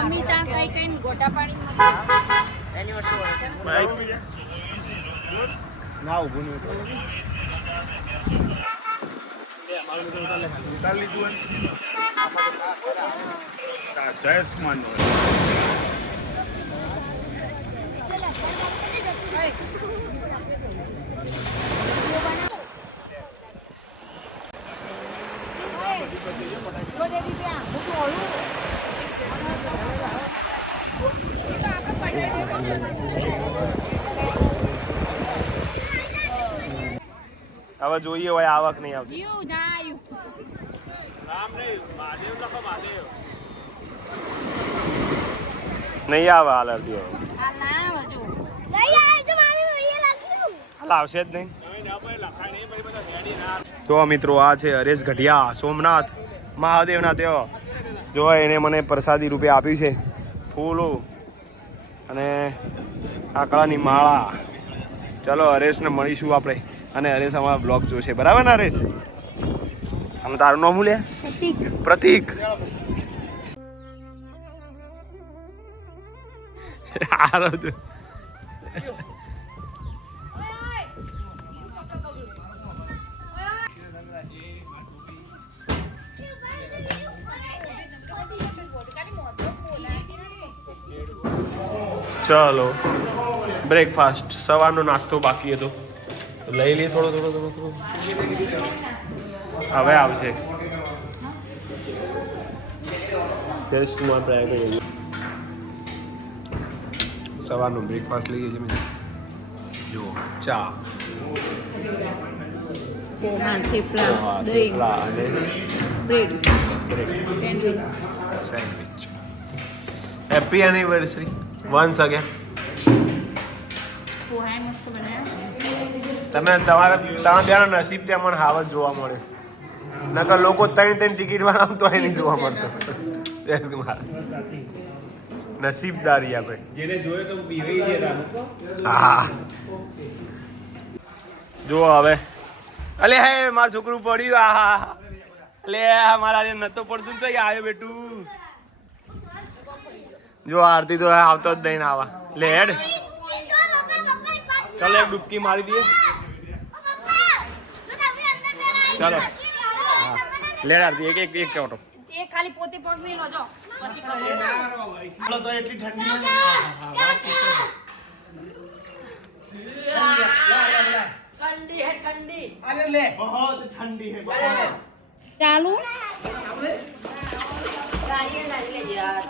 અમિતા કઈ કઈ ગોટા પાણી ના ઉભું નહીં ઉતાર લીધું જયેશ કુમાર નો હવે જોઈએ હોય આવક નહીં આવતી નહીં આવે હાલ અડધી આવશે જ નહીં. તો મિત્રો આ છે હરેશ ગઢિયા સોમનાથ મહાદેવના તેઓ જો એને મને પ્રસાદી રૂપે આપ્યું છે ફૂલો અને આકડાની માળા. ચલો હરેશને મળીશું આપણે અને હરેશ અમારા બ્લોગ જોશે બરાબર ને હરેશ? અમે તારું નામ લે પ્રતિક. ચલો બ્રેકફાસ્ટ સવારનો નાસ્તો બાકી હતો તો લઈ લઈએ થોડો. હવે આવશે ટેસ્ટમાં ટ્રાય કરીએ. સવારનો બ્રેકફાસ્ટ લઈએ છીએ જો ચા પોહા થેપલા દહીં અને bread sandwich. Happy anniversary once again. Poha મસ્ત બનાવ્યા. તમારા બેનો નસીબ ત્યાં મને હાવત જોવા મળે. નકર લોકો ત્રણ ટિકિટ વાળા તો નહીં જોવા મળતો. નસીબદારી આપણે જેને જોયે તો બીવાઈ ગયા. હા જો હવે અલે હે મારું છોકરું પડ્યું. આ અલે મારા નતો પડતું તો આવ્યો બેટું. જો આરતી તો આવતો જ નહીં આવા. લે હેડ ચાલ એક ડૂબકી મારી દઈએ. ચાલો લેડ આરતી એક કેવટો એ ખાલી પોતે પગવી લો જો પછી તો એટલી ઠંડી ठंडी है ठंडी. अरे ले बहुत ठंडी है ચાલુ गाड़ी ले यार.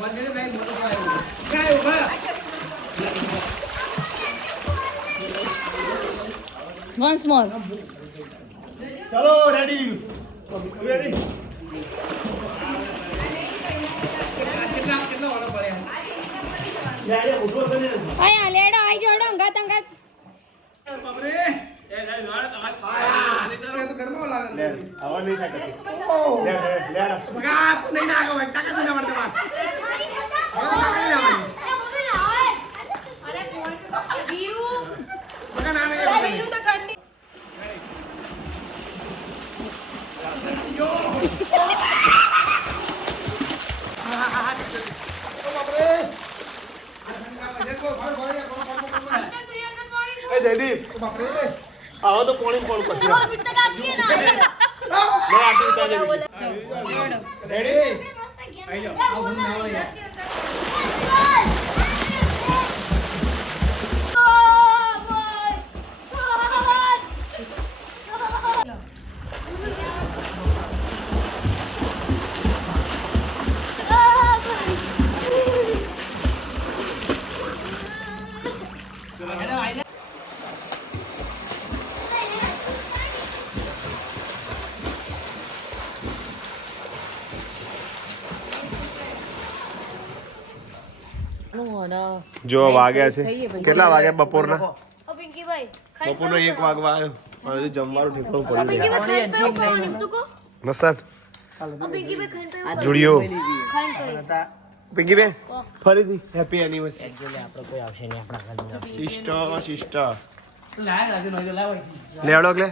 मंदिर में मोटो काय उभा વન્સ મોર. चलो रेडी रेडी. कितना वाला पड़े यार ये उठो तो नहीं. આયા લેડો આઈ જોડો અંગાત અંગાત. बाप रे ए तो गरमा लागे ले हवा नहीं था कभी ओ ले बगा नहीं ना को टका तो ना मरते बात અરે કોણ વીરુ बगा ना અરે વીરુ તો ઠંડી. यो बाप रे देखो भाई भाई ए जयदीप बाप रे आओ तो कोणी कोण करते और बिट्टा काकी ना मैं आगे उतार दे रेडी आई जाओ आओ हम आओ यार જો વાગ્યા છે કેટલા વાગ્યા બપોરના બપોરનો 1 વાગવા આવ્યો હવે જમવાનું ઠીકણું પડ્યું મસ્ત જુડિયો પિંકી બેન ફરીથી હેપી એનિવર્સરી આપણે કોઈ આવશે નહીં આપણા ઘરની. સિસ્ટર લેવડો કે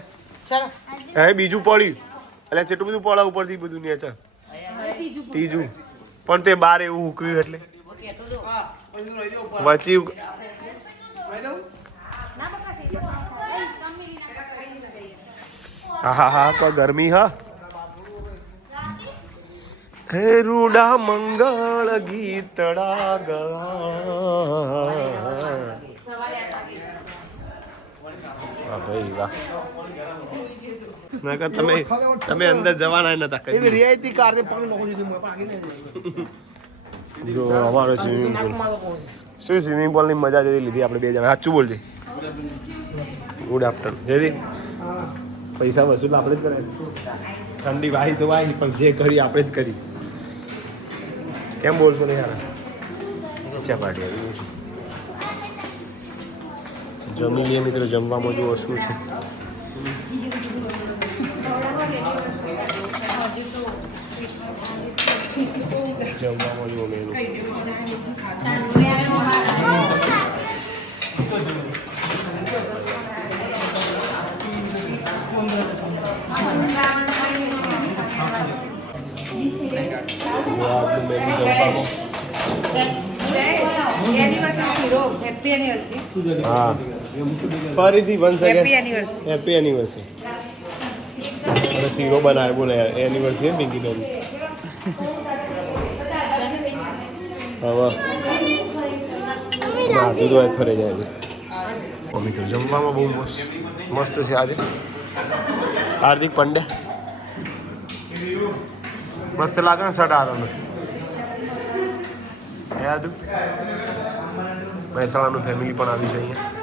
હે બીજું પડ્યું એટલે કેટલું બધું પડે ઉપરથી બધું નીચે ત્રીજું પણ તે બાર એવું ઉકવ્યું એટલે વચ્ચે હા હા કોઈ ગરમી હા હે રૂડા મંગળ ગીતડા ગળા ભાઈ વાહ તમે અંદર જવાના નતા કઈ રિયાયતી કાર ને પગ નખો દીધું જો અમારો સ્વિમિંગ પુલ શું સ્વિમિંગ પુલની મજા જેવી લીધી આપણે 2 જણા સાચું બોલજે ગુડ આફ્ટરનૂન જેદી પૈસા વસૂલ આપણે જ કરે ઠંડી વાહી તો વાહી પણ જે કરી આપણે જ કરી કેમ બોલશો ને યાર ચપાટી આવી જમી લઈએ મિત્રો જમવામાં જુઓ શું છે જમવામાં જુઓ મેનુ હા ફરીથી વન્સ અગેન હેપી એનિવર્સરી અને શીરો બનાવ્યો બોલે એનિવર્સરી પિંકી બેન હવે માથું તો ફરે જાય છે મિત્રો જમવામાં બહુ મસ્ત છે આજે હાર્દિક પંડ્યા મસ્ત લાગે ને શર્ટ આરોનો યાદ મહેસાણાનું ફેમિલી પણ આવી છે અહીંયા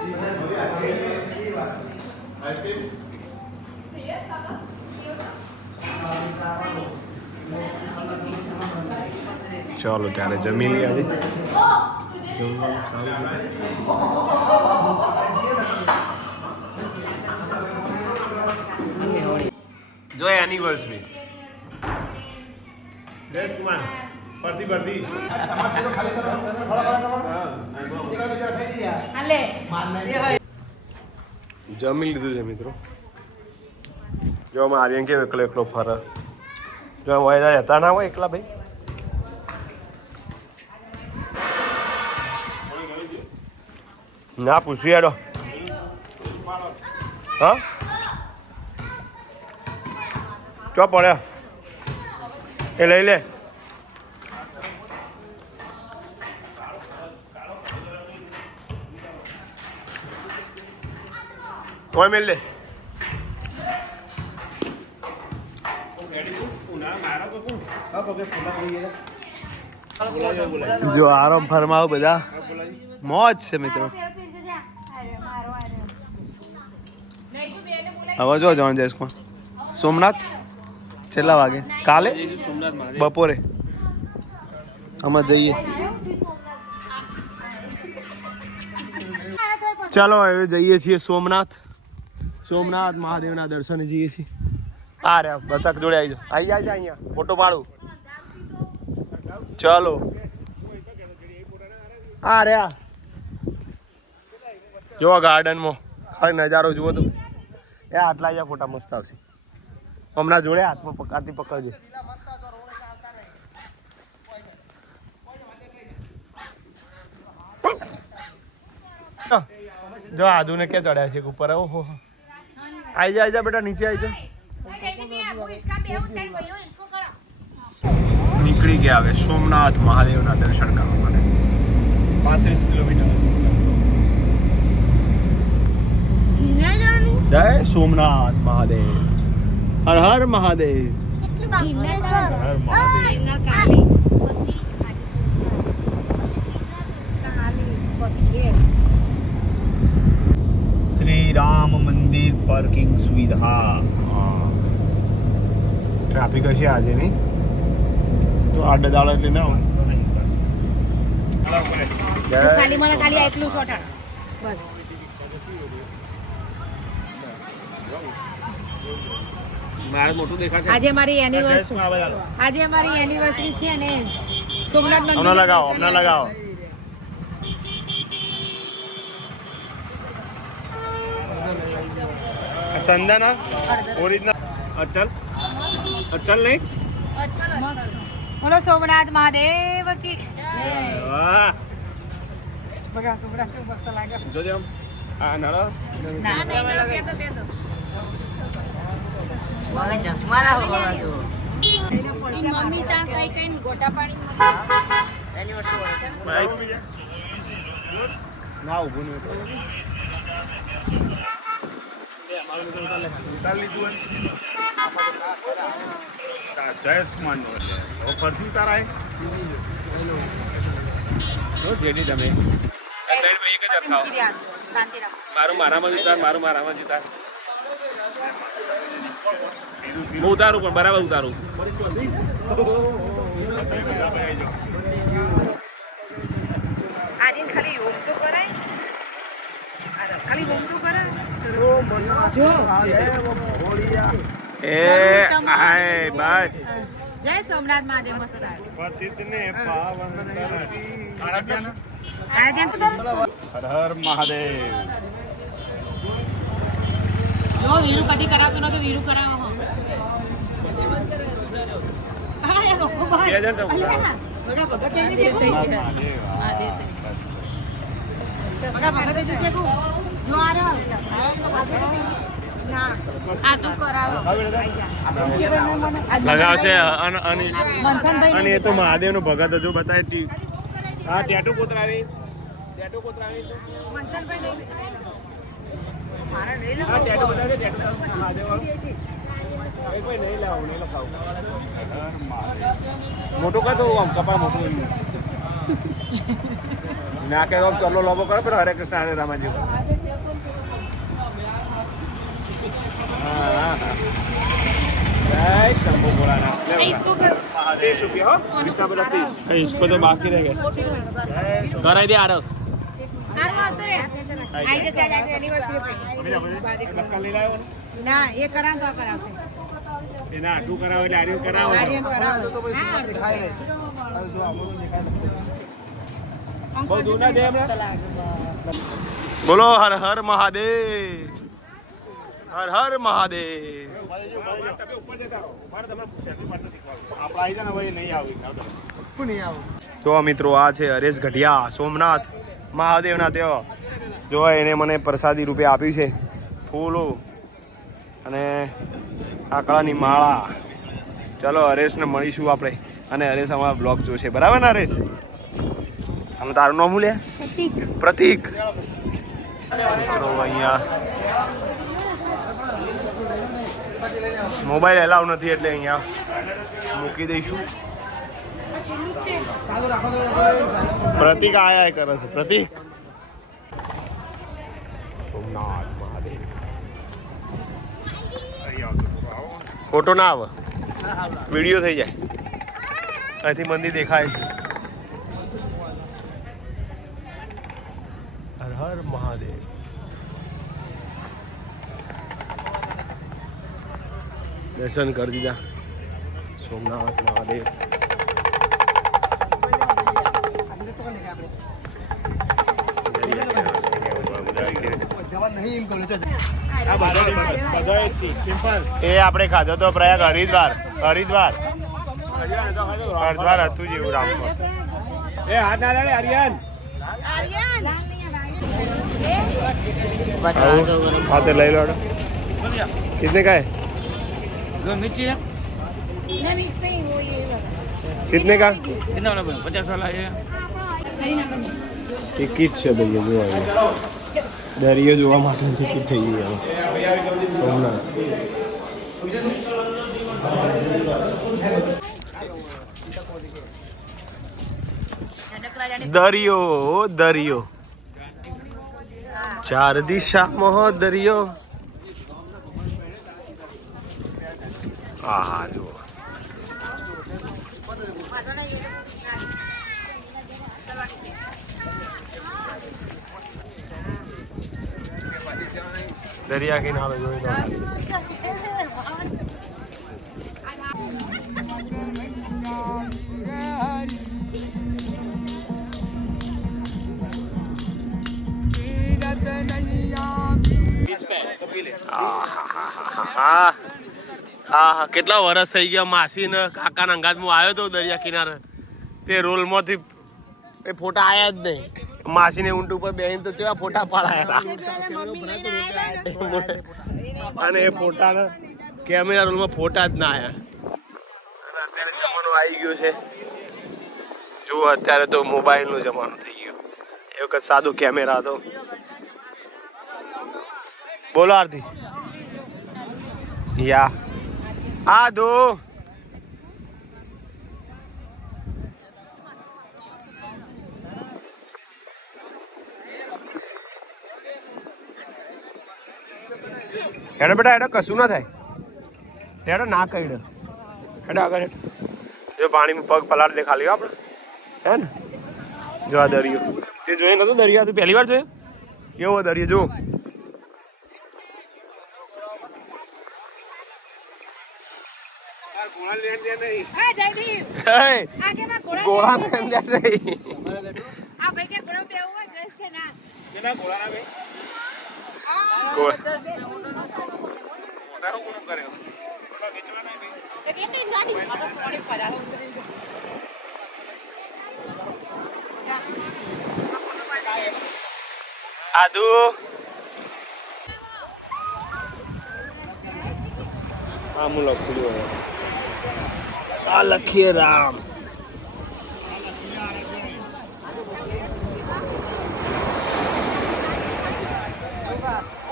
ચાલો ત્યારે જમી લઈએ આજે જો એનિવર્સરી જય કુમાર પરથી પરથી જમી લીધું છે મિત્રો જો અમે આર્યન કેવો એકલો એકલો ફરે જો વયના હતા ના હોય એકલા ભાઈ ના પૂછ્યું યાડો હા ચો પડ્યા એ લઈ લે કોઈ મેલ લે જો આરામ ફરમાવો બધા મોજ છે મિત્રો હવે જો જવાનું જયેશમાં સોમનાથ કેટલા વાગે કાલે બપોરે અમે જઈએ ચાલો હવે જઈએ છીએ સોમનાથ મહાદેવના દર્શને જઈએ છીએ આ રે બતક જોડે આવી જાઓ અહીંયા ફોટો પાડું ચાલો આ રે જો ગાર્ડનમાં ખાલી નજારો જુઓ તો એ આટલા અહીંયા ફોટા મસ્ત આવશે હમણાં જોડે હાથમાં પકડજો જો આદુને કે ચડ્યા છે ઉપર ઓહો આઈ જા બેટા નીચે આઈ જા નીકળી ગયા હવે સોમનાથ મહાદેવના દર્શન કરવા માટે 35 કિલોમીટર જય સોમનાથ મહાદેવ હર હર મહાદેવ શ્રી રામ મંદિર પાર્કિંગ સુવિધા ટ્રાફિક હશે આજે નહીં તો આડે દાડા એટલે ના હોય ખાલી એટલું છોટા બસ આજે મારી એનિવર્સરી છે ને સોમનાથ મંદિર હમણાં લગાવો ચંદના ઓરિજિનલ અચલ નહીં બોલો સોમનાથ મહાદેવ કી વાહ બગા સોમનાથ કેવું મસ્ત લાગે જોજો આ નળો ના ના પેતો મને ચશ્મા ના વગાડો. મમ્મી તા કઈ કઈ ગોટા પાણી એની વસ્તુ ના ઊભું નહીં ઉતાર લીધું જયેશ કુમાર નો ફરતી ઉતારાય જેડી તમે પછી મૂકી દે શાંતિ રાખ મારું મારામાં જ ઉતાર મારું મારામાં જ ઉતાર હું ઉતારું પણ બરાબર ઉતારું આજે ખાલી યોગ તો કરાય ખાલી યોગ તો કરાય એ આય બાય જય સોમનાથ મહાદેવ મસ્ત લાગે પતિતને પાવન આરાધ્યા આરાધ્યા હર હર મહાદેવ જો વીરુ કદી કરાવતો નતો વીરુ કરાવો હો હા યાર લોકો ભાઈ બે જણ તો બગા ભગત ને દેખો બગા ભગત ને દેખો જો આ રહ્યો આજે તો ના આ તો કરાવો લગાવશે મંથનભાઈ અને એ તો મહાદેવ નું ભગત હજુ બતાવી હા ટેટુ કોતરાવી મંથનભાઈ નહીં મારા નહીં હા ટેટુ બતાવે ટેટુ મહાદેવ એક ભાઈ નહીં લાવો નહીં લખાવું મોટું કર તો આમ કપા મોટું નાકે તો ચલો લોબો કરો pero હરે કૃષ્ણ હરે રામાજી जय शंभू भोलानाथ इसको तो बाकी रह गए कराई दे आ रहा आई जैसे आज आपकी एनिवर्सरी पे ना ये करा तो करावसे એના આટલું કરાવો એટલે આર્યન કરાવો આર્યન કરાવો બહુ દૂર ના દે બોલો હર હર મહાદેવ હર હર મહાદેવ તો મિત્રો આ છે હરેશ ગઢિયા સોમનાથ મહાદેવના તેઓ જો એને મને પ્રસાદી રૂપે આપ્યું છે ફૂલો અને આકડાની માળા ચલો હરેશને મળીશું આપણે અને હરેશ અમારા બ્લોગ જોશે બરાબર ને હરેશ આમ તારું નામ લે પ્રતીક મિત્રો અહીંયા મોબાઈલ એલાવ નથી એટલે અહીંયા મૂકી દઈશું પ્રતીક આયા કરે છે પ્રતીક સોમનાથ મહાદેવ ફોટો ના આવે વિડીયો થઈ જાય અહીંથી મંદિર દેખાય છે હર હર મહાદેવ દર્શન કરી દીધા સોમનાથ મહાદેવ એ આપણે ખાધો તો પ્રયાગ હરિદ્વાર હરિદ્વાર હતું જેવું રામપુર એ હાથ ના લે હરિયાન हाँ तो ले लो कितने का है कितने का 50 वाला है ટિકિટ છે ભાઈ જોવા દરિયો જોવા માટે ટિકિટ થઈ ગઈ હવે સોમનાથ દરિયો દરિયો ચાર દિશામાં દરિયો આ જુઓ દરિયા કિનારે જોઈ લો હા હા કેટલા વર્ષ થઈ ગયા માસી ને કાકા ના અંગાત હું આવ્યો તો દરિયા કિનારે તે રોલમાંથી એ ફોટા આયા જ નહીં માસી ને ઊંટ ઉપર બેહીને તો કેવા ફોટા પાડાયા અને એ ફોટા ને કેમેરા રોલમાં ફોટા જ ના આયા અને અત્યારે જમાનો આવી ગયો છે જો અત્યારે તો મોબાઈલ નો જમાનો થઈ ગયો એ વખત સાદો કેમેરા હતો બોલો આરતી યા આ દો હેડો બેટા હેડો કશું ના થાય હેડો ના કહી હેડો આગળ જો પાણીમાં પગ પલાટ દે ખાલી આપણે હે ને જો આ દરિયો તે જોયો નતો દરિયા તું પહેલી વાર જોયો કેવો દરિયો જો આદુ આ હું લખું આ લખીએ રામ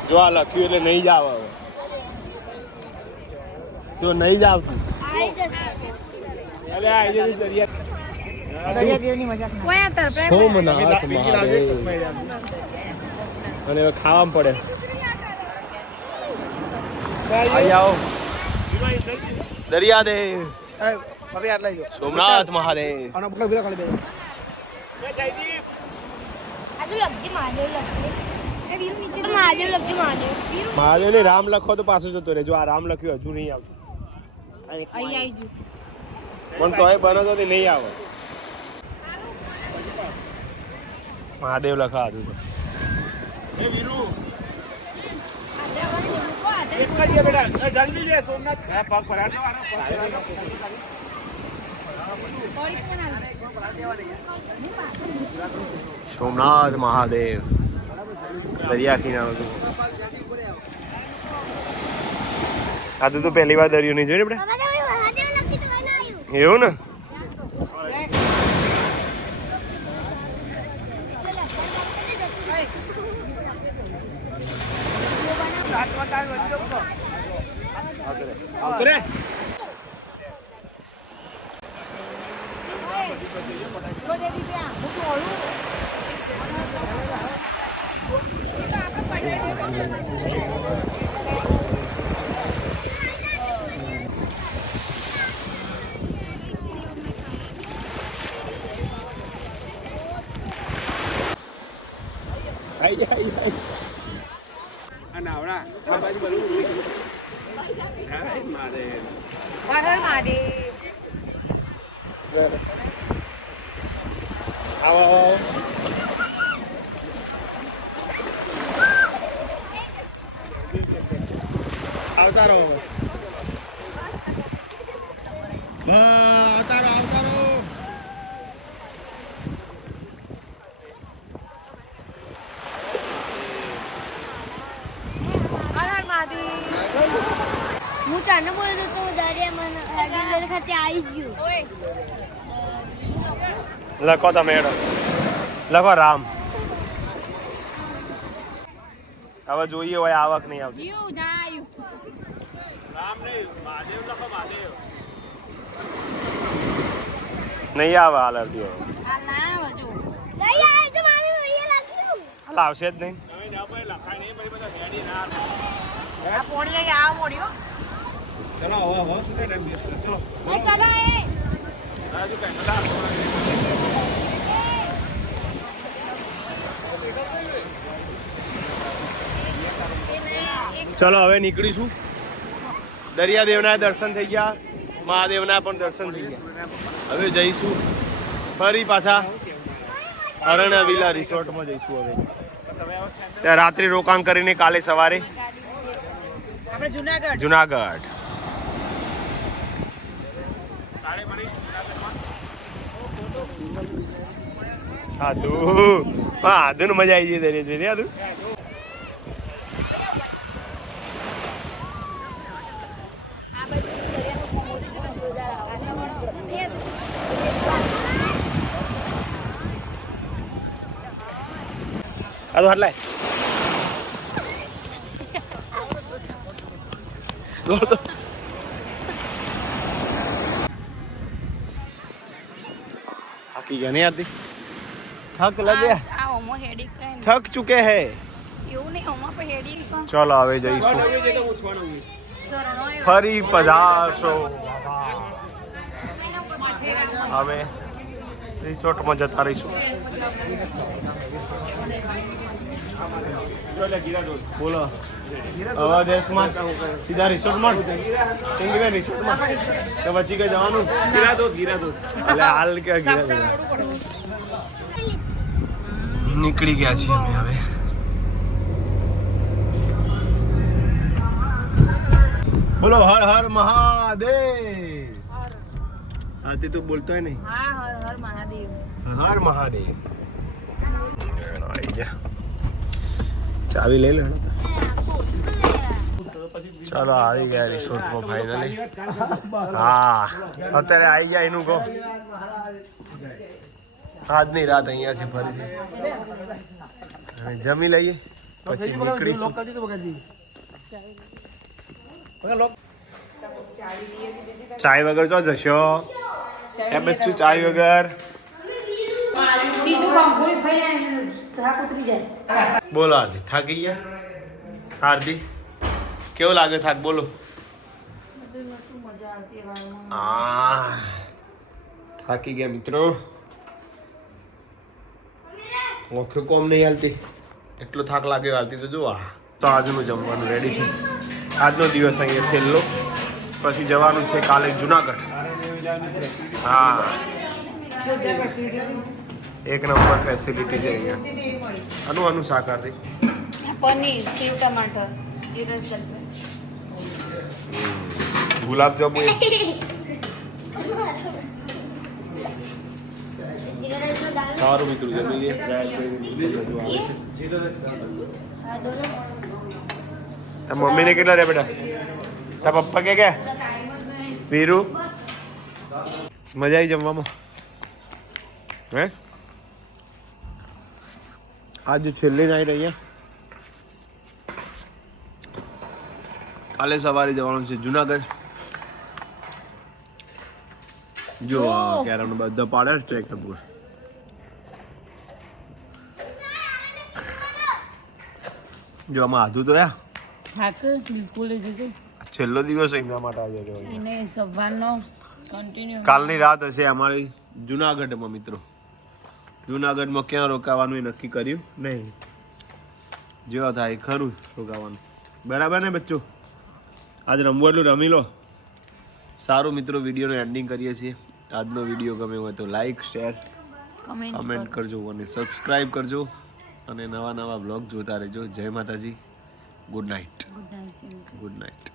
જો આ લખ્યું એટલે નહીં જાવ હવે જો નહીં જાવ તું અલે આ જલ્દી દરિયા સોમનાથ મહાદેવ અને ખાવામાં પડે આઈ આવો દરિયા દે સોમનાથ મહાદેવ મહાદેવ ને રામ લખો તો પાછું જતો રહે જો આ રામ લખ્યું હજુ નહીં આવતું પણ તોય બનો તો નહીં આવે મહાદેવ લખા હતું સોમનાથ મહાદેવ દરિયા કિનારો આ તો પહેલી વાર દરિયો નહીં જોયું આપણે એવું ને આવતા રહો આવતા રહો હું ચાને બોલ્યો તો દરિયામાં ખાતે આવી ગયું લખો તમે લખો રામ હવે જોઈએ હોય આવક નહીં આવતી રામ નહીં મહાદેવ લખો મહાદેવ નહીં આવે હાલ અડધી હાલ આવશે જ નહીં ચલો હવે નીકળીશું દરિયાદેવના દર્શન થઈ ગયા મહાદેવના પણ દર્શન થઈ ગયા હવે જઈશું ફરી પાછા હરણા વિલા રિસોર્ટમાં જઈશું હવે ત્યાં રાત્રિ રોકાણ કરીને કાલે સવારે જુનાગઢ આદુ આદુ ને મજા આવી ગઈ દરિયા જોઈને આદુ આદુ હાટ લાય દોડ દોડ हाकी गया नहीं आती थक लगे थक चुके हैं चलो आवे जईसु फरी पधारशो હવે રિસોર્ટમાં જતા રહીશું બોલો હવે દેશમાં સીધા રિસોર્ટમાં ટીંગીબેન રિસોર્ટમાં તો પછી કઈ જવાનું ગીરાદોત એટલે હાલ કે ગીરાદોત નીકળી ગયા છીએ અમે હવે બોલો હર હર મહાદેવ આથી તો બોલતો હે નહીં હા હર હર મહાદેવ હર મહાદેવ આવી ગયા ચાવી લઈ લે ચાલો આવી ગયા રિસોર્ટમાં ફાઇનલી હા અત્યારે આવી ગયા એનું કહો આજની રાત અહીંયા છે ફરીથી અને જમી લઈએ પછી નીકળીશું ચાય વગર તો જશો એ બચ્ચું ચાય વગર બોલો હાર્દિક થાકી ગયા હાર્દિક કેવો લાગે થાક બોલો થાકી ગયા મિત્રો ઓખે કોમ નહીં હાલતી એટલો થાક લાગ્યો હાલતી તો જો તો આજનું જમવાનું રેડી છે આજનો દિવસ અહીંયા છેલ્લો પછી જવાનું છે કાલે જુનાગઢ હા એક નંબર ફેસિલિટી છે અહીંયા આનું શાક હાર્દિક પનીર સેવ ટમાટર જીરા સલ્ફર ગુલાબ જાંબુ સારું મિત્રો જમી લઈએ મમ્મીને કેટલા રહ્યા બેટા તારા પપ્પા કે વીરુ મજા આવી જમવામાં હે આજે છેલ્લી નાઈટ અહીંયા કાલે સવારે જવાનું છે જુનાગઢ જો કેરમ બધા પાડે છે ટ્રેક્ટર પર જો આમાં આધું તો બિલકુલ છેલ્લો દિવસ એમના માટે આવ્યો એને સવારનો કન્ટિન્યુ કાલની રાત હશે અમારી જુનાગઢમાં મિત્રો જુનાગઢમાં ક્યાં રોકાવાનું એ નક્કી કર્યું નહીં જેવા થાય ખરું રોકાવાનું બરાબર ને બચ્ચો આજ રમવું એટલું રમી લો સારું મિત્રો વિડીયોનો એન્ડિંગ કરીએ છીએ આજનો વિડીયો ગમે હોય તો લાઈક શેર કમેન્ટ કરજો અને સબસ્ક્રાઈબ કરજો અને નવા નવા બ્લોગ જોતા રહેજો જય માતાજી ગુડ નાઇટ ગુડ નાઇટ